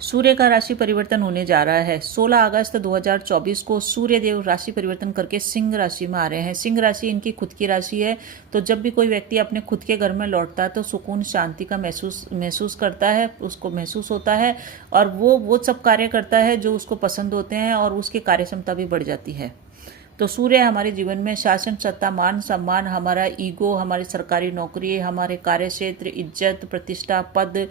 सूर्य का राशि परिवर्तन होने जा रहा है। 16 अगस्त 2024 को सूर्य देव राशि परिवर्तन करके सिंह राशि में आ रहे हैं। सिंह राशि इनकी खुद की राशि है, तो जब भी कोई व्यक्ति अपने खुद के घर में लौटता है तो सुकून शांति का महसूस करता है, उसको महसूस होता है और वो सब कार्य करता है जो उसको पसंद होते हैं और उसकी कार्य क्षमता भी बढ़ जाती है। तो सूर्य हमारे जीवन में शासन, सत्ता, मान सम्मान, हमारा ईगो, हमारी सरकारी नौकरी, हमारे कार्य क्षेत्र, इज्जत, प्रतिष्ठा, पद,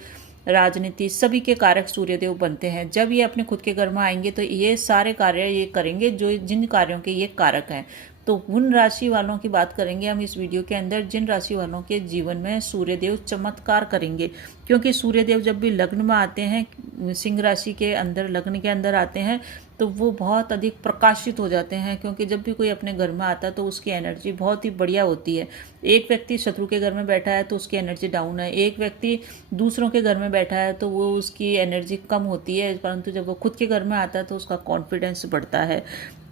राजनीति, सभी के कारक सूर्यदेव बनते हैं। जब ये अपने खुद के घर में आएंगे तो ये सारे कार्य ये करेंगे जो जिन कार्यों के ये कारक हैं। तो उन राशि वालों की बात करेंगे हम इस वीडियो के अंदर, जिन राशि वालों के जीवन में सूर्यदेव चमत्कार करेंगे। क्योंकि सूर्यदेव जब भी लग्न में आते हैं, सिंह राशि के अंदर लग्न के अंदर आते हैं, तो वो बहुत अधिक प्रकाशित हो जाते हैं। क्योंकि जब भी कोई अपने घर में आता है तो उसकी एनर्जी बहुत ही बढ़िया होती है। एक व्यक्ति शत्रु के घर में बैठा है तो उसकी एनर्जी डाउन है, एक व्यक्ति दूसरों के घर में बैठा है तो वो उसकी एनर्जी कम होती है, परंतु जब वो खुद के घर में आता है तो उसका कॉन्फिडेंस बढ़ता है।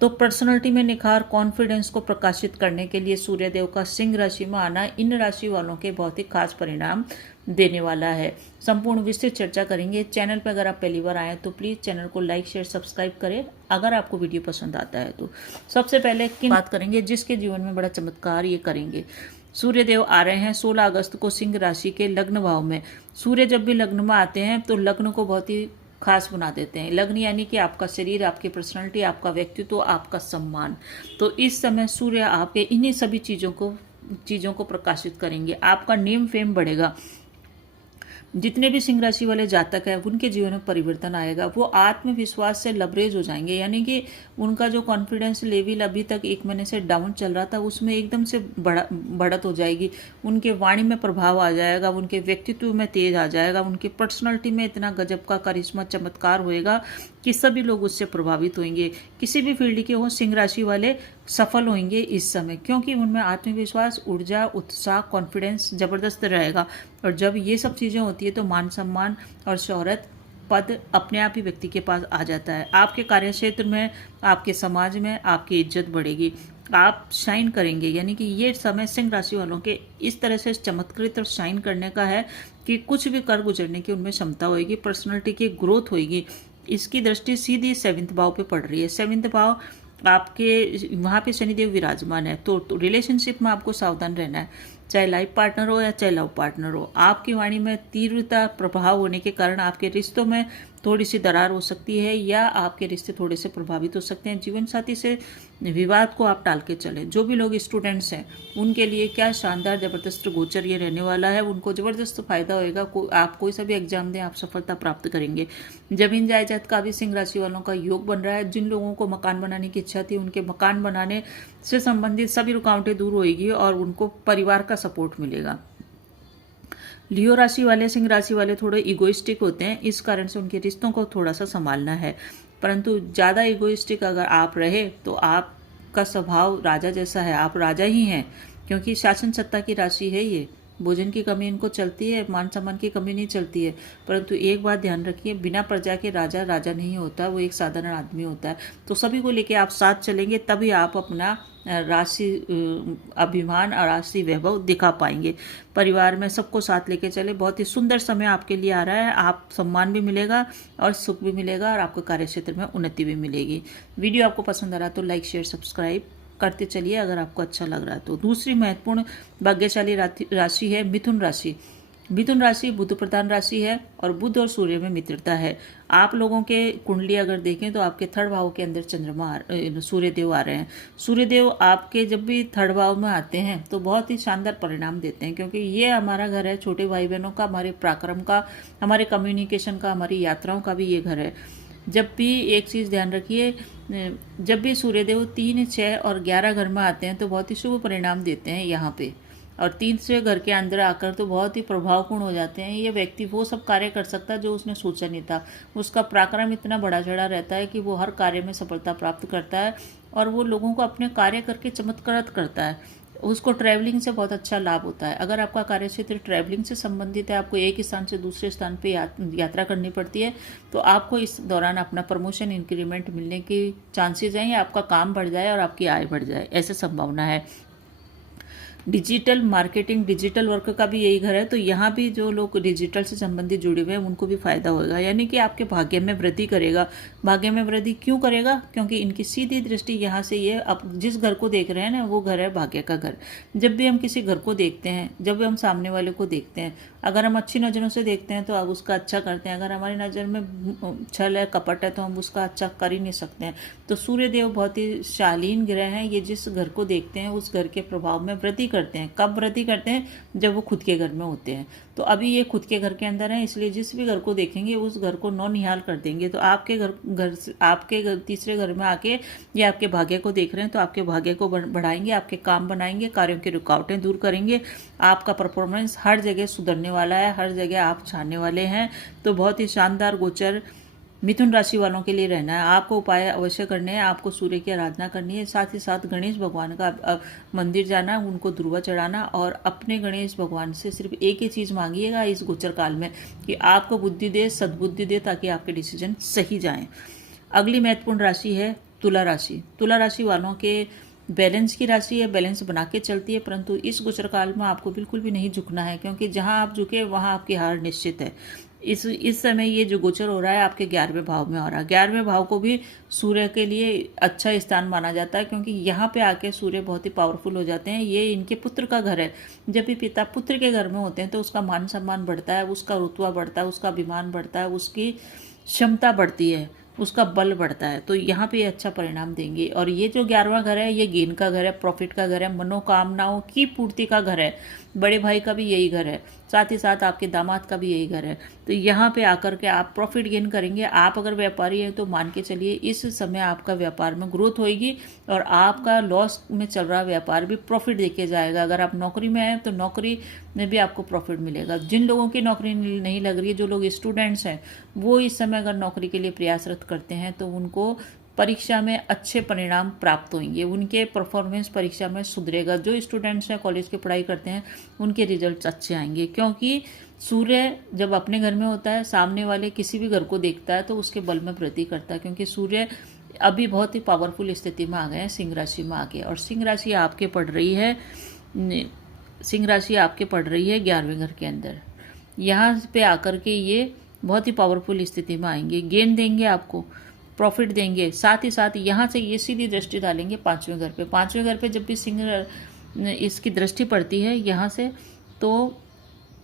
तो पर्सनालिटी में निखार, कॉन्फिडेंस को प्रकाशित करने के लिए सूर्यदेव का सिंह राशि में आना इन राशि वालों के बहुत ही खास परिणाम देने वाला है। संपूर्ण विस्तृत चर्चा करेंगे। चैनल पर अगर आप पहली बार आए तो प्लीज़ चैनल को लाइक, शेयर, सब्सक्राइब करें अगर आपको वीडियो पसंद आता है तो। सबसे पहले किन बात करेंगे जिसके जीवन में बड़ा चमत्कार ये करेंगे। सूर्यदेव आ रहे हैं 16 अगस्त को सिंह राशि के लग्न भाव में। सूर्य जब भी लग्न में आते हैं तो लग्न को बहुत ही खास बना देते हैं। लग्न यानी कि आपका शरीर, आपकी पर्सनालिटी, आपका व्यक्तित्व, आपका सम्मान। तो इस समय सूर्य आपके इन्हीं सभी चीज़ों को प्रकाशित करेंगे। आपका नेम फेम बढ़ेगा। जितने भी सिंह राशि वाले जातक हैं उनके जीवन में परिवर्तन आएगा। वो आत्मविश्वास से लबरेज हो जाएंगे, यानी कि उनका जो कॉन्फिडेंस लेवल अभी तक 1 महीने से डाउन चल रहा था उसमें एकदम से बढ़त हो जाएगी। उनके वाणी में प्रभाव आ जाएगा, उनके व्यक्तित्व में तेज आ जाएगा, उनकी पर्सनालिटी में इतना गजब का करिश्मा, चमत्कार होएगा कि सभी लोग उससे प्रभावित होंगे। किसी भी फील्ड के हो सिंह राशि वाले सफल होंगे इस समय, क्योंकि उनमें आत्मविश्वास, ऊर्जा, उत्साह, कॉन्फिडेंस जबरदस्त रहेगा। और जब ये सब चीज़ें होती है तो मान सम्मान और शोहरत, पद अपने आप ही व्यक्ति के पास आ जाता है। आपके कार्यक्षेत्र में, आपके समाज में आपकी इज्जत बढ़ेगी, आप शाइन करेंगे। यानी कि ये समय सिंह राशि वालों के इस तरह से चमत्कृत और शाइन करने का है कि कुछ भी कर गुजरने की उनमें क्षमता होगी, पर्सनैलिटी की ग्रोथ होगी। इसकी दृष्टि सीधी 7वें भाव पे पड़ रही है। 7वां भाव आपके वहाँ पे शनिदेव विराजमान है। तो रिलेशनशिप में आपको सावधान रहना है, चाहे लाइफ पार्टनर हो या चाहे लव पार्टनर हो। आपकी वाणी में तीव्रता प्रभाव होने के कारण आपके रिश्तों में थोड़ी सी दरार हो सकती है या आपके रिश्ते थोड़े से प्रभावित हो सकते हैं। जीवन साथी से विवाद को आप टाल के चलें। जो भी लोग स्टूडेंट्स हैं उनके लिए क्या शानदार जबरदस्त गोचर ये रहने वाला है, उनको जबरदस्त फायदा होएगा। आप कोई सा भी एग्जाम दें, आप सफलता प्राप्त करेंगे। जमीन जायदाद का भी सिंह राशि वालों का योग बन रहा है। जिन लोगों को मकान बनाने की इच्छा थी उनके मकान बनाने से संबंधित सभी रुकावटें दूर होएगी और उनको परिवार का सपोर्ट मिलेगा। लियो राशि वाले, सिंह राशि वाले थोड़े इगोइस्टिक होते हैं, इस कारण से उनके रिश्तों को थोड़ा सा संभालना है। परंतु ज़्यादा इगोइस्टिक अगर आप रहे तो आपका स्वभाव राजा जैसा है, आप राजा ही हैं। क्योंकि शासन सत्ता की राशि है ये। भोजन की कमी इनको चलती है, मान सम्मान की कमी नहीं चलती है। परंतु एक बात ध्यान रखिए, बिना प्रजा के राजा राजा नहीं होता, वो एक साधारण आदमी होता है। तो सभी को लेके आप साथ चलेंगे तभी आप अपना राशि अभिमान और राशि वैभव दिखा पाएंगे। परिवार में सबको साथ लेके चले। बहुत ही सुंदर समय आपके लिए आ रहा है। आप सम्मान भी मिलेगा और सुख भी मिलेगा और आपको कार्यक्षेत्र में उन्नति भी मिलेगी। वीडियो आपको पसंद आ रहा तो लाइक, शेयर, सब्सक्राइब करते चलिए अगर आपको अच्छा लग रहा है तो। दूसरी महत्वपूर्ण भाग्यशाली राशि है मिथुन राशि। मिथुन राशि बुध प्रधान राशि है और बुध और सूर्य में मित्रता है। आप लोगों के कुंडली अगर देखें तो आपके 3rd भाव के अंदर सूर्यदेव आ रहे हैं। सूर्यदेव आपके जब भी 3rd भाव में आते हैं तो बहुत ही शानदार परिणाम देते हैं, क्योंकि ये हमारा घर है छोटे भाई बहनों का, हमारे पराक्रम का, हमारे कम्युनिकेशन का, हमारी यात्राओं का भी ये घर है। जब भी एक चीज़ ध्यान रखिए, जब भी सूर्यदेव 3, 6 और 11 घर में आते हैं तो बहुत ही शुभ परिणाम देते हैं यहाँ पे। और 3 घर के अंदर आकर तो बहुत ही प्रभावपूर्ण हो जाते हैं। ये व्यक्ति वो सब कार्य कर सकता है जो उसने सोचा नहीं था। उसका पराक्रम इतना बढ़ा चढ़ा रहता है कि वो हर कार्य में सफलता प्राप्त करता है और वो लोगों को अपने कार्य करके चमत्कृत करता है। उसको ट्रैवलिंग से बहुत अच्छा लाभ होता है। अगर आपका कार्यक्षेत्र ट्रैवलिंग से संबंधित है, आपको एक स्थान से दूसरे स्थान पे यात्रा करनी पड़ती है, तो आपको इस दौरान अपना प्रमोशन, इंक्रीमेंट मिलने की चांसेस हैं या आपका काम बढ़ जाए और आपकी आय बढ़ जाए, ऐसे संभावना है। डिजिटल मार्केटिंग, डिजिटल वर्क का भी यही घर है, तो यहाँ भी जो लोग डिजिटल से संबंधित जुड़े हुए हैं उनको भी फायदा होगा, यानी कि आपके भाग्य में वृद्धि करेगा। भाग्य में वृद्धि क्यों करेगा? क्योंकि इनकी सीधी दृष्टि यहाँ से ये, अब जिस घर को देख रहे हैं ना, वो घर है भाग्य का घर। जब भी हम किसी घर को देखते हैं, जब भी हम सामने वाले को देखते हैं, अगर हम अच्छी नज़रों से देखते हैं तो आप उसका अच्छा करते हैं, अगर हमारी नज़र में छल है, कपट है, तो हम उसका अच्छा कर ही नहीं सकते हैं। तो सूर्य देव बहुत ही शालीन ग्रह हैं, ये जिस घर को देखते हैं उस घर के प्रभाव में वृद्धि करते हैं। कब वृद्धि करते हैं? जब वो खुद के घर में होते हैं। तो अभी ये खुद के घर के अंदर हैं, इसलिए जिस भी घर को देखेंगे उस घर को नौनिहाल कर देंगे। तो आपके आपके तीसरे घर में आके ये आपके भाग्य को देख रहे हैं, तो आपके भाग्य को बढ़ाएंगे, आपके काम बनाएंगे, कार्यों की रुकावटें दूर करेंगे। आपका परफॉर्मेंस हर जगह सुधरने वाला है, हर जगह आप छाने वाले हैं। तो बहुत ही शानदार गोचर मिथुन राशि वालों के लिए रहना है। आपको उपाय अवश्य करने हैं, आपको सूर्य की आराधना करनी है, साथ ही साथ गणेश भगवान का मंदिर जाना, उनको दुर्वा चढ़ाना, और अपने गणेश भगवान से सिर्फ एक ही चीज़ मांगिएगा इस गोचर काल में, कि आपको बुद्धि दे, सद्बुद्धि दे, ताकि आपके डिसीजन सही जाएं। अगली महत्वपूर्ण राशि है तुला राशि। तुला राशि वालों के बैलेंस की राशि है, बैलेंस बना के चलती है, परंतु इस गोचर काल में आपको बिल्कुल भी नहीं झुकना है, क्योंकि जहां आप झुके वहां आपकी हार निश्चित है। इस समय ये जो गोचर हो रहा है आपके 11वें भाव में हो रहा है। 11वें भाव को भी सूर्य के लिए अच्छा स्थान माना जाता है, क्योंकि यहाँ पे आके सूर्य बहुत ही पावरफुल हो जाते हैं। ये इनके पुत्र का घर है। जब भी पिता पुत्र के घर में होते हैं तो उसका मान सम्मान बढ़ता है, उसका रुतबा बढ़ता है, उसका अभिमान बढ़ता है, उसकी क्षमता बढ़ती है, उसका बल बढ़ता है। तो यहाँ पे अच्छा परिणाम देंगे। और ये जो 11वां घर है, ये गेन का घर है, प्रॉफिट का घर है, मनोकामनाओं की पूर्ति का घर है। बड़े भाई का भी यही घर है, साथ ही साथ आपके दामाद का भी यही घर है। तो यहाँ पे आकर के आप प्रॉफिट गेन करेंगे। आप अगर व्यापारी हैं तो मान के चलिए इस समय आपका व्यापार में ग्रोथ होगी, और आपका लॉस में चल रहा व्यापार भी प्रॉफिट देके जाएगा। अगर आप नौकरी में हैं तो नौकरी में भी आपको प्रॉफिट मिलेगा। जिन लोगों की नौकरी नहीं लग रही है, जो लोग स्टूडेंट्स हैं, वो इस समय अगर नौकरी के लिए प्रयासरत करते हैं तो उनको परीक्षा में अच्छे परिणाम प्राप्त होंगे, उनके परफॉर्मेंस परीक्षा में सुधरेगा। जो स्टूडेंट्स हैं, कॉलेज की पढ़ाई करते हैं, उनके रिजल्ट्स अच्छे आएंगे, क्योंकि सूर्य जब अपने घर में होता है, सामने वाले किसी भी घर को देखता है तो उसके बल में वृद्धि करता है, क्योंकि सूर्य अभी बहुत ही पावरफुल स्थिति में आ गए हैं, सिंह राशि में आ गए। और सिंह राशि आपके पड़ रही है, सिंह राशि आपके पड़ रही है 11वें घर के अंदर। यहाँ पे आकर के ये बहुत ही पावरफुल स्थिति में आएंगे, गेन देंगे, आपको प्रॉफिट देंगे। साथ ही साथ यहाँ से ये सीधी दृष्टि डालेंगे 5वें घर पे। 5वें घर पे जब भी सिंह इसकी दृष्टि पड़ती है यहाँ से, तो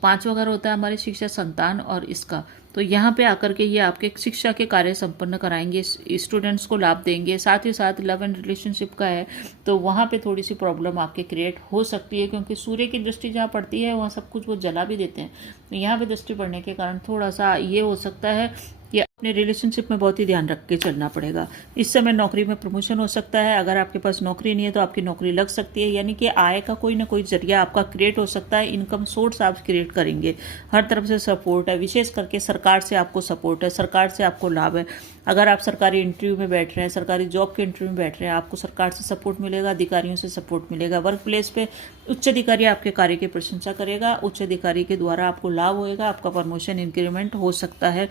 5वां घर होता है हमारी शिक्षा, संतान और इसका। तो यहाँ पे आकर के ये आपके शिक्षा के कार्य संपन्न कराएंगे, स्टूडेंट्स को लाभ देंगे। साथ ही साथ लव एंड रिलेशनशिप का है तो वहाँ पे थोड़ी सी प्रॉब्लम आपके क्रिएट हो सकती है, क्योंकि सूर्य की दृष्टि जहाँ पड़ती है वहाँ सब कुछ वो जला भी देते हैं। तो यहाँ पे दृष्टि पड़ने के कारण थोड़ा सा ये हो सकता है कि अपने रिलेशनशिप में बहुत ही ध्यान रख के चलना पड़ेगा। इस समय नौकरी में प्रमोशन हो सकता है। अगर आपके पास नौकरी नहीं है तो आपकी नौकरी लग सकती है, यानी कि आय का कोई ना कोई जरिया आपका क्रिएट हो सकता है। इनकम सोर्स आप क्रिएट करेंगे। हर तरफ से सपोर्ट है, विशेष करके सरकार से आपको सपोर्ट है, सरकार से आपको लाभ है। अगर आप सरकारी इंटरव्यू में बैठ रहे हैं, सरकारी जॉब के इंटरव्यू में बैठ रहे हैं, आपको सरकार से सपोर्ट मिलेगा, अधिकारियों से सपोर्ट मिलेगा। वर्क प्लेस पे उच्च अधिकारी आपके कार्य की प्रशंसा करेगा, उच्च अधिकारी के द्वारा आपको लाभ होएगा, आपका प्रमोशन इंक्रीमेंट हो सकता है।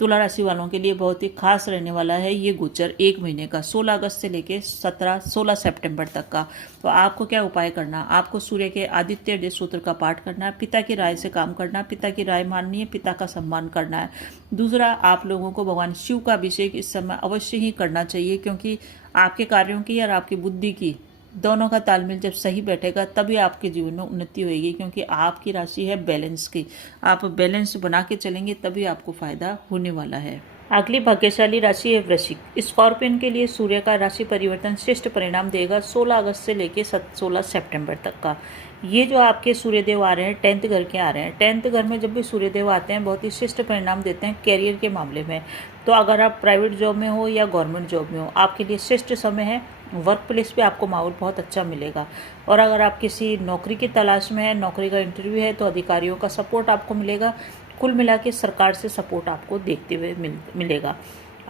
तुला राशि वालों के लिए बहुत ही खास रहने वाला है ये गोचर 1 महीने का, 16 अगस्त से लेके 16 सितंबर तक का। तो आपको क्या उपाय करना? आपको सूर्य के आदित्य हृदय सूत्र का पाठ करना है, पिता की राय से काम करना है, पिता की राय माननी है, पिता का सम्मान करना है। दूसरा, आप लोगों को भगवान शिव का अभिषेक इस समय अवश्य ही करना चाहिए, क्योंकि आपके कार्यों की और आपकी बुद्धि की दोनों का तालमेल जब सही बैठेगा तभी आपके जीवन में उन्नति होगी, क्योंकि आपकी राशि है बैलेंस की। आप बैलेंस बना के चलेंगे तभी आपको फायदा होने वाला है। अगली भाग्यशाली राशि है वृश्चिक। स्कॉर्पियन के लिए सूर्य का राशि परिवर्तन श्रेष्ठ परिणाम देगा 16 अगस्त से लेकर 16 सितंबर तक का। ये जो आपके सूर्यदेव आ रहे हैं 10th घर के आ रहे हैं, 10th घर में जब भी सूर्यदेव आते हैं बहुत ही श्रेष्ठ परिणाम देते हैं कैरियर के मामले में। तो अगर आप प्राइवेट जॉब में हो या गवर्नमेंट जॉब में हो, आपके लिए श्रेष्ठ समय है। वर्क प्लेस पे आपको माहौल बहुत अच्छा मिलेगा। और अगर आप किसी नौकरी की तलाश में है, नौकरी का इंटरव्यू है, तो अधिकारियों का सपोर्ट आपको मिलेगा। कुल मिला के सरकार से सपोर्ट आपको देखते हुए मिलेगा।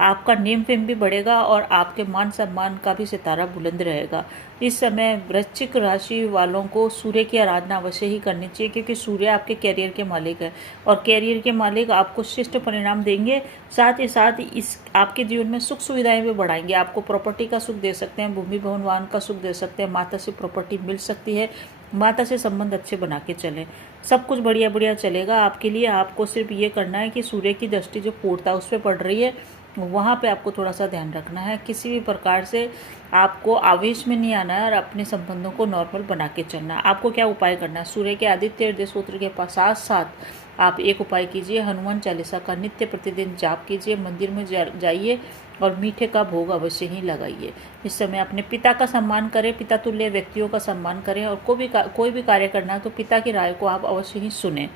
आपका नेम फेम भी बढ़ेगा और आपके मान सम्मान का भी सितारा बुलंद रहेगा। इस समय वृश्चिक राशि वालों को सूर्य की आराधना अवश्य ही करनी चाहिए, क्योंकि सूर्य आपके कैरियर के मालिक है और कैरियर के मालिक आपको श्रेष्ठ परिणाम देंगे। साथ ही साथ इस आपके जीवन में सुख सुविधाएं भी बढ़ाएंगे। आपको प्रॉपर्टी का सुख दे सकते हैं, भूमि भवन वाहन का सुख दे सकते हैं, माता से प्रॉपर्टी मिल सकती है। माता से संबंध अच्छे बना के चलें, सब कुछ बढ़िया बढ़िया चलेगा आपके लिए। आपको सिर्फ ये करना है कि सूर्य की दृष्टि जो पूर्णता उस पर पड़ रही है वहाँ पे आपको थोड़ा सा ध्यान रखना है। किसी भी प्रकार से आपको आवेश में नहीं आना है और अपने संबंधों को नॉर्मल बना के चलना है। आपको क्या उपाय करना है, सूर्य के आदित्य हृदय सूत्र के पास साथ साथ आप एक उपाय कीजिए, हनुमान चालीसा का नित्य प्रतिदिन जाप कीजिए, मंदिर में जाइए और मीठे का भोग अवश्य ही लगाइए। इस समय अपने पिता का सम्मान करें, पिता तुल्य व्यक्तियों का सम्मान करें, और कोई भी कार्य करना है तो पिता की राय को आप अवश्य ही सुनें।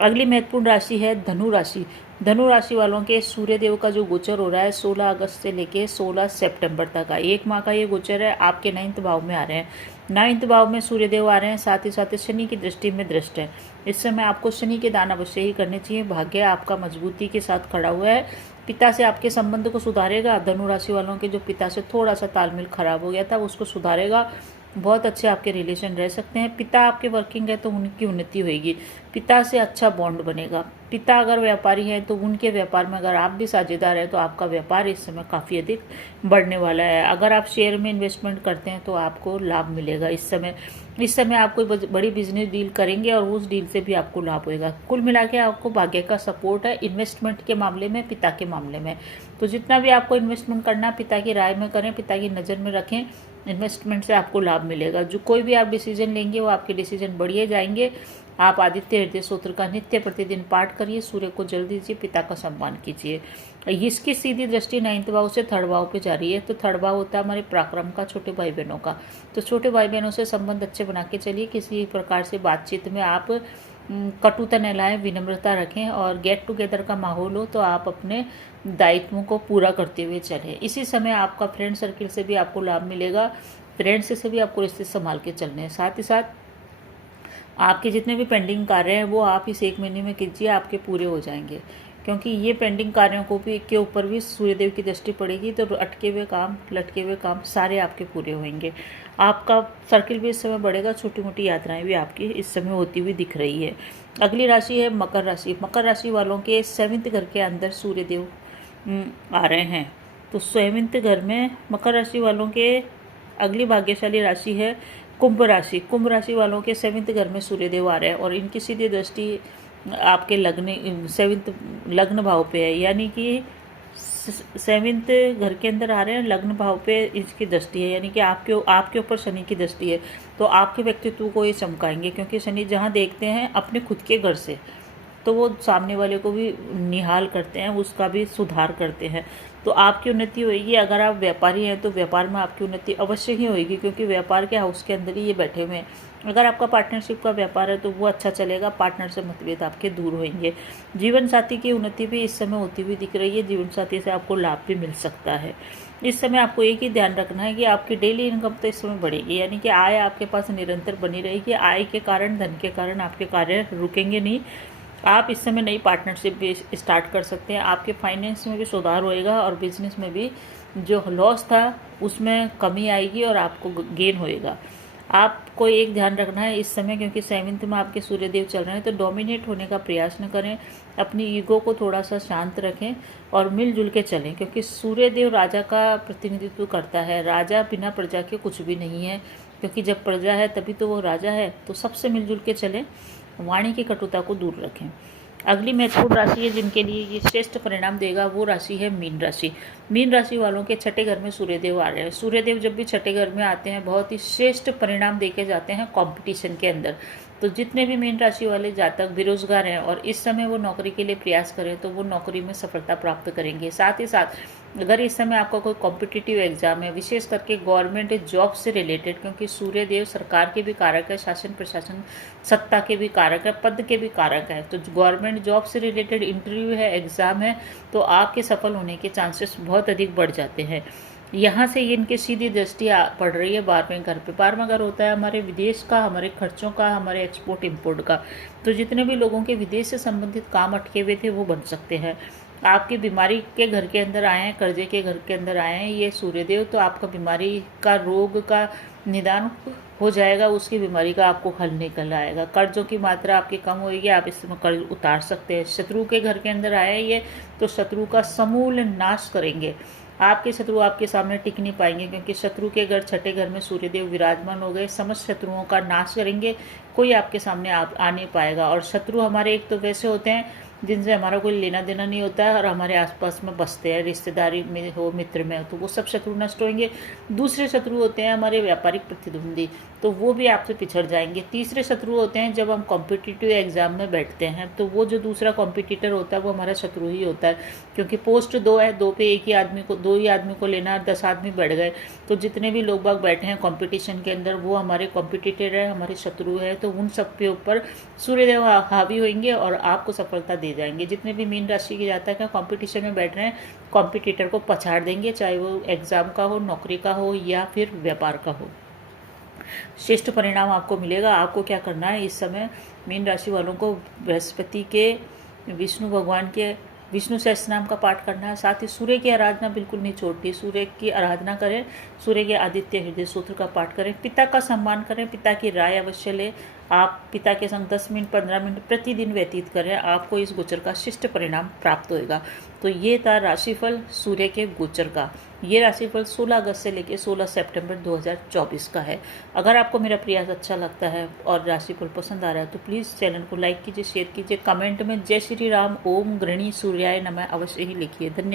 अगली महत्वपूर्ण राशि है धनु राशि। धनु राशि वालों के सूर्य देव का जो गोचर हो रहा है 16 अगस्त से लेके 16 सितंबर तक का 1 माह का ये गोचर है। आपके 9th भाव में आ रहे हैं, 9th भाव में सूर्य देव आ रहे हैं, साथ ही साथ शनि की दृष्टि में दृष्ट है। इस समय आपको शनि के दान अवश्य ही करने चाहिए। भाग्य आपका मजबूती के साथ खड़ा हुआ है। पिता से आपके संबंध को सुधारेगा। धनु राशि वालों के जो पिता से थोड़ा सा तालमेल खराब हो गया था उसको सुधारेगा। बहुत अच्छे आपके रिलेशन रह सकते हैं। पिता आपके वर्किंग है तो उनकी उन्नति होगी, पिता से अच्छा बॉन्ड बनेगा। पिता अगर व्यापारी हैं तो उनके व्यापार में अगर आप भी साझेदार हैं तो आपका व्यापार इस समय काफ़ी अधिक बढ़ने वाला है। अगर आप शेयर में इन्वेस्टमेंट करते हैं तो आपको लाभ मिलेगा। इस समय आप कोई बड़ी बिजनेस डील करेंगे और उस डील से भी आपको लाभ होएगा। कुल मिला के आपको भाग्य का सपोर्ट है इन्वेस्टमेंट के मामले में, पिता के मामले में। तो जितना भी आपको इन्वेस्टमेंट करना पिता की राय में करें, पिता की नज़र में रखें। इन्वेस्टमेंट से आपको लाभ मिलेगा। जो कोई भी आप डिसीजन लेंगे वो आपके डिसीजन बढ़िए जाएंगे। आप आदित्य हृदय सूत्र का नित्य प्रतिदिन पाठ करिए, सूर्य को जल दीजिए, पिता का सम्मान कीजिए। इसकी सीधी दृष्टि 9th भाव से 3rd भाव पे जा रही है। तो 3rd भाव होता है हमारे पराक्रम का, छोटे भाई बहनों का। तो छोटे भाई बहनों से संबंध अच्छे बना के चलिए। किसी प्रकार से बातचीत में आप कटुता न लाएं, विनम्रता रखें और गेट टुगेदर का माहौल हो तो आप अपने दायित्वों को पूरा करते हुए चलें। इसी समय आपका फ्रेंड सर्किल से भी आपको लाभ मिलेगा। फ्रेंड्स से भी आपको रिश्ते संभाल के चलने हैं। साथ ही साथ आपके जितने भी पेंडिंग कार्य हैं वो आप इस 1 महीने में कीजिए, आपके पूरे हो जाएंगे। क्योंकि ये पेंडिंग कार्यों को भी के ऊपर भी सूर्यदेव की दृष्टि पड़ेगी तो अटके हुए काम, लटके हुए काम सारे आपके पूरे होंगे। आपका सर्किल भी इस समय बढ़ेगा। छोटी मोटी यात्राएं भी आपकी इस समय होती हुई दिख रही है। अगली राशि है मकर राशि। मकर राशि वालों के 7th घर के अंदर सूर्यदेव आ रहे हैं। तो 7th घर में मकर राशि वालों के अगली भाग्यशाली राशि है कुंभ राशि। कुंभ राशि वालों के 7th घर में सूर्यदेव आ रहे हैं और इनकी सीधी दृष्टि आपके 7th लग्न भाव पे है, यानी कि 7th घर के अंदर आ रहे हैं, लग्न भाव पे इसकी दृष्टि है, यानी कि आपके ऊपर शनि की दृष्टि है। तो आपके व्यक्तित्व को ये चमकाएंगे, क्योंकि शनि जहाँ देखते हैं अपने खुद के घर से तो वो सामने वाले को भी निहाल करते हैं, उसका भी सुधार करते हैं। तो आपकी उन्नति होगी। अगर आप व्यापारी हैं तो व्यापार में आपकी उन्नति अवश्य ही होगी, क्योंकि व्यापार के हाउस के अंदर ही ये बैठे हुए हैं। अगर आपका पार्टनरशिप का व्यापार है तो वो अच्छा चलेगा, पार्टनर से मतभेद आपके दूर होंगे। जीवन साथी की उन्नति भी इस समय होती हुई दिख रही है। जीवन साथी से आपको लाभ भी मिल सकता है। इस समय आपको एक ही ध्यान रखना है कि आपकी डेली इनकम तो इस समय बढ़ेगी, यानी कि आय आपके पास निरंतर बनी रहेगी। आय के कारण, धन के कारण आपके कार्य रुकेंगे नहीं। आप इस समय नई पार्टनरशिप भी स्टार्ट कर सकते हैं। आपके फाइनेंस में भी सुधार होएगा और बिजनेस में भी जो लॉस था उसमें कमी आएगी और आपको गेन होएगा। आपको एक ध्यान रखना है इस समय, क्योंकि 7th में आपके सूर्यदेव चल रहे हैं, तो डोमिनेट होने का प्रयास न करें। अपनी ईगो को थोड़ा सा शांत रखें और मिलजुल के चलें, क्योंकि सूर्यदेव राजा का प्रतिनिधित्व करता है। राजा बिना प्रजा के कुछ भी नहीं है, क्योंकि जब प्रजा है तभी तो वो राजा है। तो सबसे मिलजुल के चलें, वाणी की कटुता को दूर रखें। अगली महत्वपूर्ण राशि है जिनके लिए ये श्रेष्ठ परिणाम देगा, वो राशि है मीन राशि। मीन राशि वालों के 6ठे घर में सूर्यदेव आ रहे हैं। सूर्यदेव जब भी 6ठे घर में आते हैं बहुत ही श्रेष्ठ परिणाम देके जाते हैं कंपटीशन के अंदर। तो जितने भी मीन राशि वाले जातक बेरोजगार हैं और इस समय वो नौकरी के लिए प्रयास करें तो वो नौकरी में सफलता प्राप्त करेंगे। साथ ही साथ अगर इस समय आपका कोई कॉम्पिटिटिव एग्जाम है, विशेष करके गवर्नमेंट जॉब से रिलेटेड, क्योंकि सूर्यदेव सरकार के भी कारक है, शासन प्रशासन सत्ता के भी कारक है, पद के भी कारक है। तो गवर्नमेंट जॉब से रिलेटेड इंटरव्यू है, एग्जाम है, तो आपके सफल होने के चांसेस बहुत अधिक बढ़ जाते हैं। यहाँ से इनकी सीधी दृष्टि पड़ रही है 12वें घर पे। 12वां घर होता है हमारे विदेश का, हमारे खर्चों का, हमारे एक्सपोर्ट इंपोर्ट का। तो जितने भी लोगों के विदेश से संबंधित काम अटके हुए थे वो बन सकते हैं। आपकी बीमारी के घर के अंदर आए हैं, कर्जे के घर के अंदर आए हैं ये सूर्यदेव, तो आपका बीमारी का, रोग का निदान हो जाएगा, उसकी बीमारी का आपको हल निकल आएगा। कर्जों की मात्रा आपकी कम होगी, आप इसमें कर्ज उतार सकते हैं। शत्रु के घर के अंदर आए ये तो शत्रु का समूल नाश करेंगे। आपके शत्रु आपके सामने टिक नहीं पाएंगे, क्योंकि शत्रु के घर छठे घर में सूर्यदेव विराजमान हो गए, समस्त शत्रुओं का नाश करेंगे, कोई आपके सामने आ नहीं पाएगा। और शत्रु हमारे एक तो वैसे होते हैं जिनसे हमारा कोई लेना देना नहीं होता है और हमारे आसपास में बसते हैं, रिश्तेदारी में हो, मित्र में हो, तो वो सब शत्रु नष्ट होंगे। दूसरे शत्रु होते हैं हमारे व्यापारिक प्रतिद्वंदी, तो वो भी आपसे पिछड़ जाएंगे। तीसरे शत्रु होते हैं जब हम कॉम्पिटिटिव एग्जाम में बैठते हैं, तो वो जो दूसरा कॉम्पिटिटर होता है वो हमारा शत्रु ही होता है, क्योंकि पोस्ट 2 है, 2 पे एक ही आदमी को, 2 ही आदमी को लेना, 10 आदमी बढ़ गए, तो जितने भी लोग बाग बैठे हैं कंपटीशन के अंदर वो हमारे कॉम्पिटिटर है, हमारे शत्रु है। तो उन सब के ऊपर सूर्यदेव हावी होंगे और आपको सफलता दे जाएंगे। जितने भी मीन राशि के जातक हैं कंपटीशन में बैठ रहे हैं, कॉम्पिटिटर को पछाड़ देंगे, चाहे वो एग्जाम का हो, नौकरी का हो या फिर व्यापार का हो। श्रेष्ठ परिणाम आपको मिलेगा। आपको क्या करना है इस समय, मीन राशि वालों को बृहस्पति के, विष्णु भगवान के विष्णु सहस्त्र नाम का पाठ करना है। साथ ही सूर्य की आराधना बिल्कुल नहीं छोड़ती, सूर्य की आराधना करें, सूर्य के आदित्य हृदय सूत्र का पाठ करें, पिता का सम्मान करें, पिता की राय अवश्य लें। आप पिता के संग 10 मिनट 15 मिनट प्रतिदिन व्यतीत करें, आपको इस गोचर का शिष्ट परिणाम प्राप्त होएगा। तो ये था राशिफल सूर्य के गोचर का। ये राशिफल 16 अगस्त से लेकर 16 सितंबर 2024 का है। अगर आपको मेरा प्रयास अच्छा लगता है और राशिफल पसंद आ रहा है तो प्लीज़ चैनल को लाइक कीजिए, शेयर कीजिए, कमेंट में जय श्री राम, ओम गृणी सूर्याय नमः अवश्य ही लिखिए। धन्यवाद।